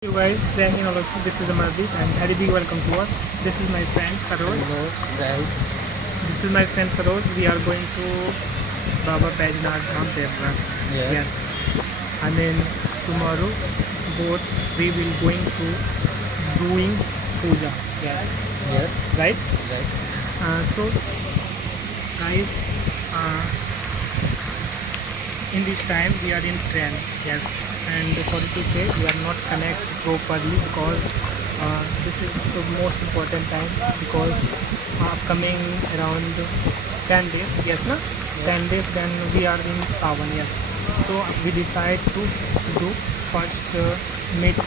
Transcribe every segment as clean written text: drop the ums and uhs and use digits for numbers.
You guys, Jai Hind all of you. This is Amardeep and very big welcome to all. This is my friend Saroj. Hello, guys. This is my friend Saroj. We are going to Baba Baijnath Dham Devghar. Yes. I mean tomorrow both we will going to doing puja. Yes. Yes. Right? Right. So guys, uh, in this time we are in train. Yes. And sorry to say we are not connect properly because this is the most important time because upcoming around 10 days, yes na, 10 days then we are in Sawan, yes. So we decide to do first meet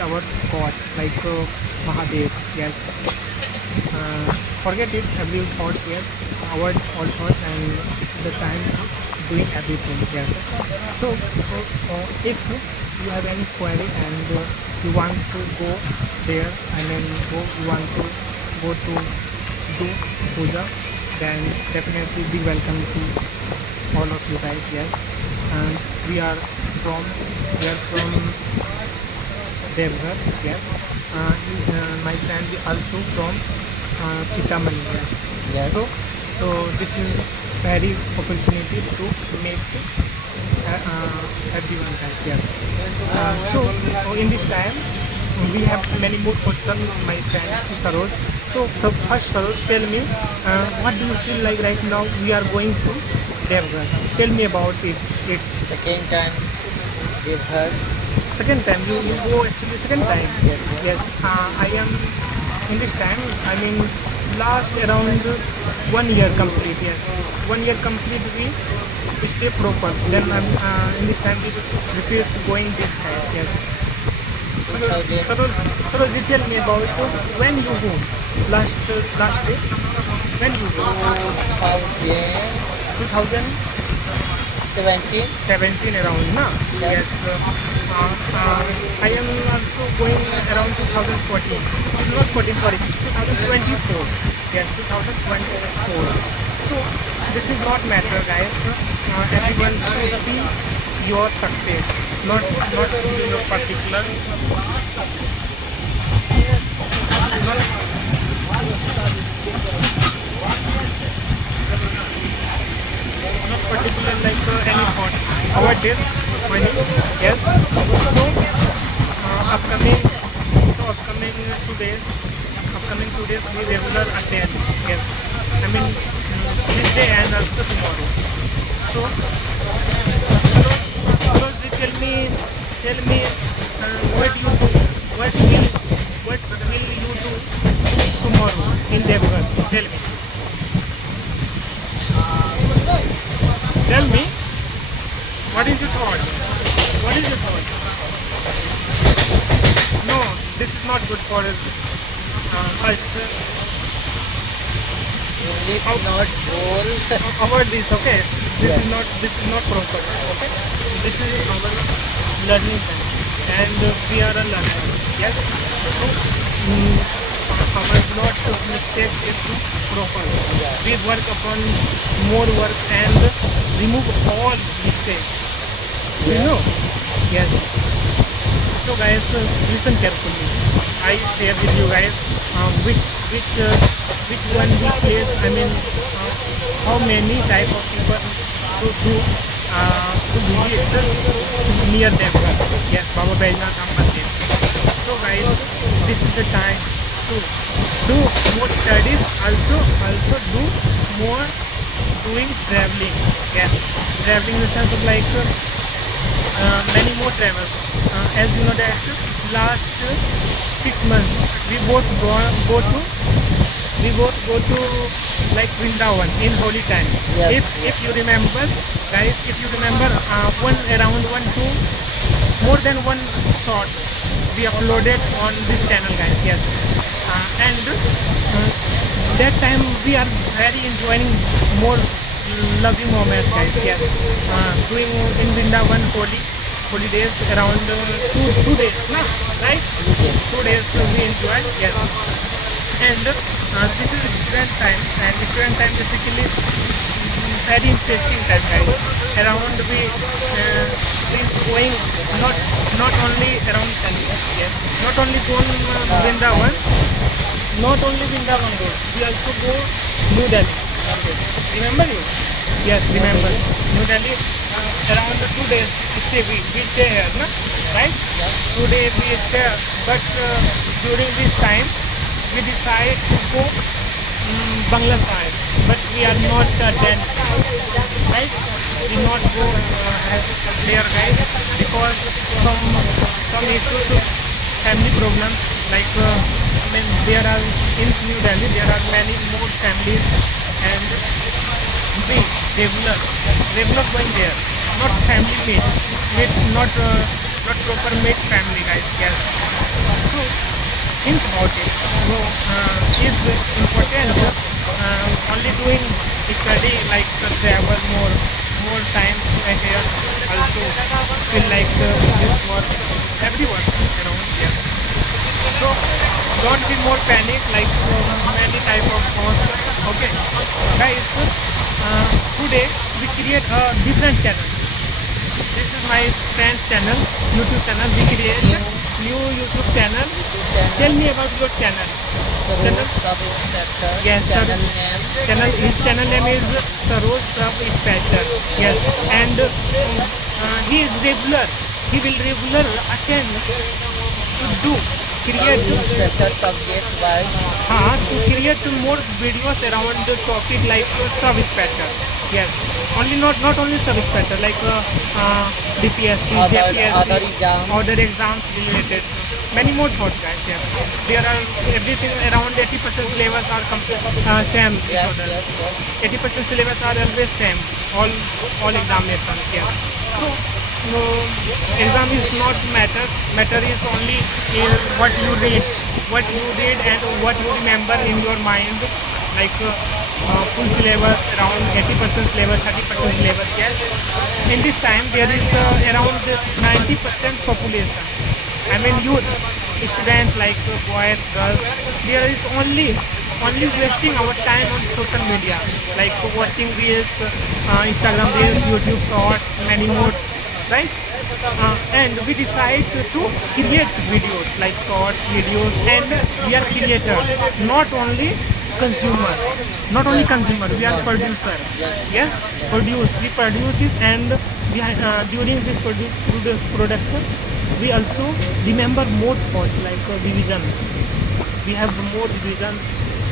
our god like Mahadev, yes. Forget it every thoughts, yes, avoid all thoughts, and this is the time doing everything, yes. So if you have any query and you want to go there, I mean you want to go to do puja, then definitely be welcome to all of you guys, yes. And we are from Devghar, yes. My friend is also from Sitamarhi, yes. Yes. So this is very opportunity to meet everyone, guys, yes. In this time we have many more questions, my friend Saroj. So the first, Saroj, tell me what do you feel like right now we are going to Devghar? Tell me about it. It's Second time they've heard. second time you go actually second time. Yes. Yes, I am in this time. I mean, last around 1 year complete. Yes, 1 year complete. We stay proper. Then I'm in this time we repeat going this guys. Yes. So you tell me about when you go last day. When you go? 2017. 2017 around, na? Yes. Yes. I am also going around 2014. Not 14, sorry, 2024. Yes, 2024. So this is not matter, guys. Everyone to see your success, not your particular. Not not particular like any thoughts about this money, yes. So upcoming 2 days we regular attend, yes. I mean this day and also tomorrow. So Saroj, tell me what you do, what will you do tomorrow in Devghar? Tell me, what is your thought? What is your thought? No, this is not good for us. First, English How- not whole. avoid this, okay? This Yes. is not proper, okay? This is our learning time, and we are a learner, yes? So, our not mistakes is proper. We work upon more work and remove all mistakes. You Yes. know? Yes. So guys, listen carefully. I share with you guys which one we place. I mean, how many type of people to visit near Devghar. Yes, Baba Baijnath Dham Mandir. So guys, this is the time to do more studies. Also do more doing traveling. Yes, traveling in the sense of like many more travels. As you know that last 6 months we both go to like Vrindavan in holy time. Yes, If you remember, guys, if you remember, one two more than one thoughts we uploaded on this channel, guys. Yes, and that time we are very enjoying more loving moments, guys. Yes, doing in Vrindavan holy days around two days, na, right? 2 days we enjoyed, yes. And this is student time, and student time basically very interesting time, guys. Around we we going not not only around yeah, not only go Vrindavan, not only Vrindavan Road. We also go New Delhi. Remember you? Yes, remember. New Delhi. Around 2 days we stay here, na? Right? Yes. 2 days we stay here. But during this time we decide to go Bangla side. But we are not attend. Right? We not go there, guys, because some issues, family problems, like I mean, there are in New Delhi there are many more families, and we regular going there, not family mate, not proper mate family, guys. Yes. So think about it. So is important. Only doing study, like travel more times here, also feel like this work every work around here. So don't be more panic, like many type of course. Okay, guys. Today we create a different channel. This is my friend's channel, YouTube channel. We create new YouTube channel. Tell me about your channel. Saroj Sub-Inspector. Yes, sir. Channel name. His channel name is Saroj Sub-Inspector. Yes, and he is regular. He will regular attend to do create Sub-Inspector subject by to create more videos around the topic like sub-inspector. Yes, not only sub-inspector, like DPSC, JPSC, other exams. exams related. Many more thoughts, guys. Yes, there are everything around 80% syllabus are same. Each Yes, other. yes, yes. 80% syllabus are always same. All examinations. Yes. So no, exam is not matter. Matter is only what you read, and what you remember in your mind. Like full syllabus, around 80% syllabus, 30% syllabus. Yes. In this time there is around 90% population. I mean youth, students, like boys, girls. There is only wasting our time on social media, like watching reels, Instagram reels, YouTube shorts, many more, right? And we decide to create videos like shorts videos, and we are creator, not only consumer, we are producer. Yes, we produce it, and during this production we also remember more points, like division. We have more division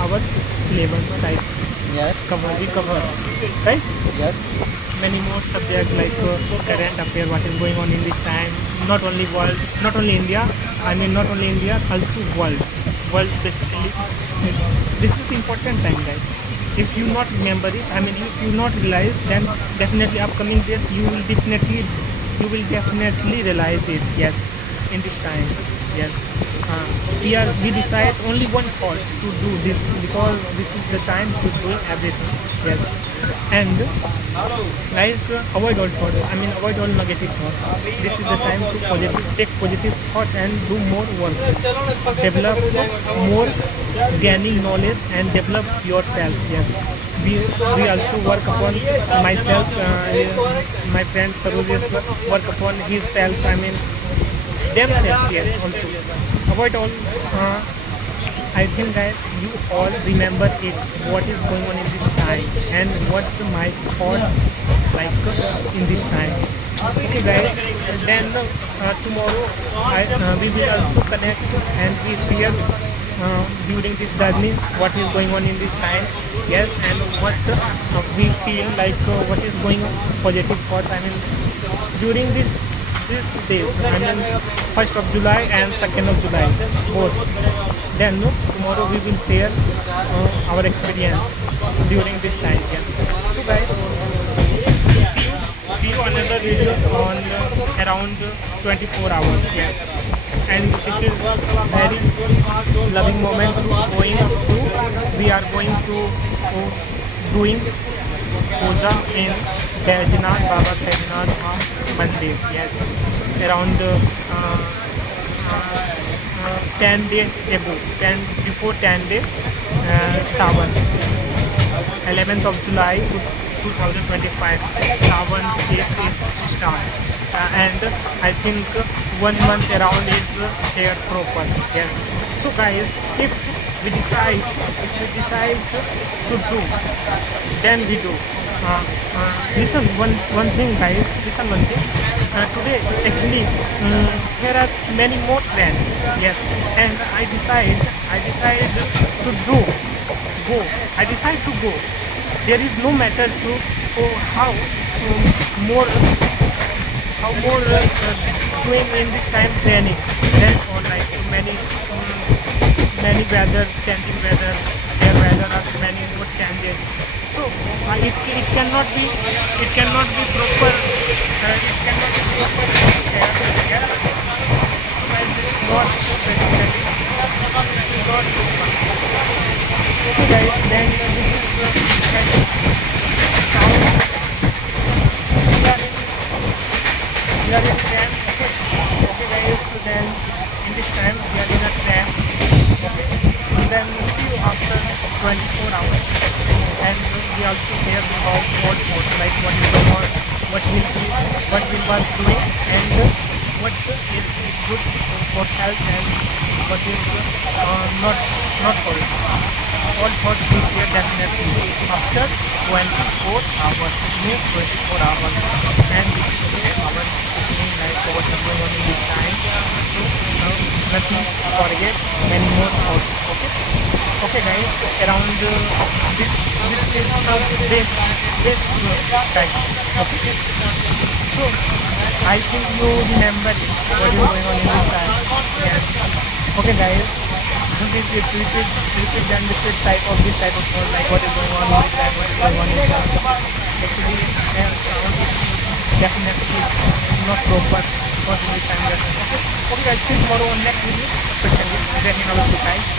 our syllabus, like Yes. we cover, right? Yes. Many more subjects, like current affair, what is going on in this time, not only world, not only India, not only India, also world basically. This is the important time, guys. If you not remember it, if you not realize, then definitely upcoming days you will definitely realize it. Yes, in this time. Yes, we decide only one course to do this, because this is the time to do everything. Yes, and guys, avoid all thoughts. Avoid all negative thoughts. This is the time to take positive thoughts and do more works. Develop more, gaining knowledge and develop yourself. Yes, we also work upon myself. My friend Saroj work upon his self. Themselves. Yes, also avoid all. I think, guys, you all remember it, what is going on in this time, and what my thoughts like in this time. Okay, guys, then tomorrow we will also connect and we share during this journey what is going on in this time. Yes, and what we feel like, what is going on, positive thoughts. During these days, 1st of July and 2nd of July, both. Then tomorrow we will share our experience during this time. Yes. So, guys, see you another videos on around 24 hours. Yes. And this is very loving moment we are going to doing puja in Baijnath Baba Baijnath Mandir. Yes, around 10 days ago, before 10 days, Sawan, 11th of July 2025, Sawan is start. and I think 1 month around is here proper. Yes. So guys, if we decide to do, then we do. Listen one thing, guys. Listen one thing. Today actually here are many more friends. Yes, and I decide to do go. I decide to go. There is no matter to more how more doing in this time planning then or like many weather changing weather, their weather are many more changes. So it cannot be proper it cannot be proper here. Yes. And this is not basically this is not okay guys, then this is sound. We are in tram. Okay guys, so then in this time we are in a tram. Okay, and then see you after 24 hours, and we also share about what like what is the work, what we was doing, and what is good for health and what is not for it. All thoughts we share definitely after 24 hours. It means 24 hours, and this is our sitting like what is going on in this time. So nothing to forget, many more thoughts. Okay guys, around this is the best time. Okay, so I think you remember what is going on in this time. Yes. Okay guys, so repeat then repeat type of this type of thought, like what is going on in this time, what is going on in this time. Actually sound is definitely not proper because in this time. Okay guys, see you tomorrow on next video. Jai Hind, all of you guys.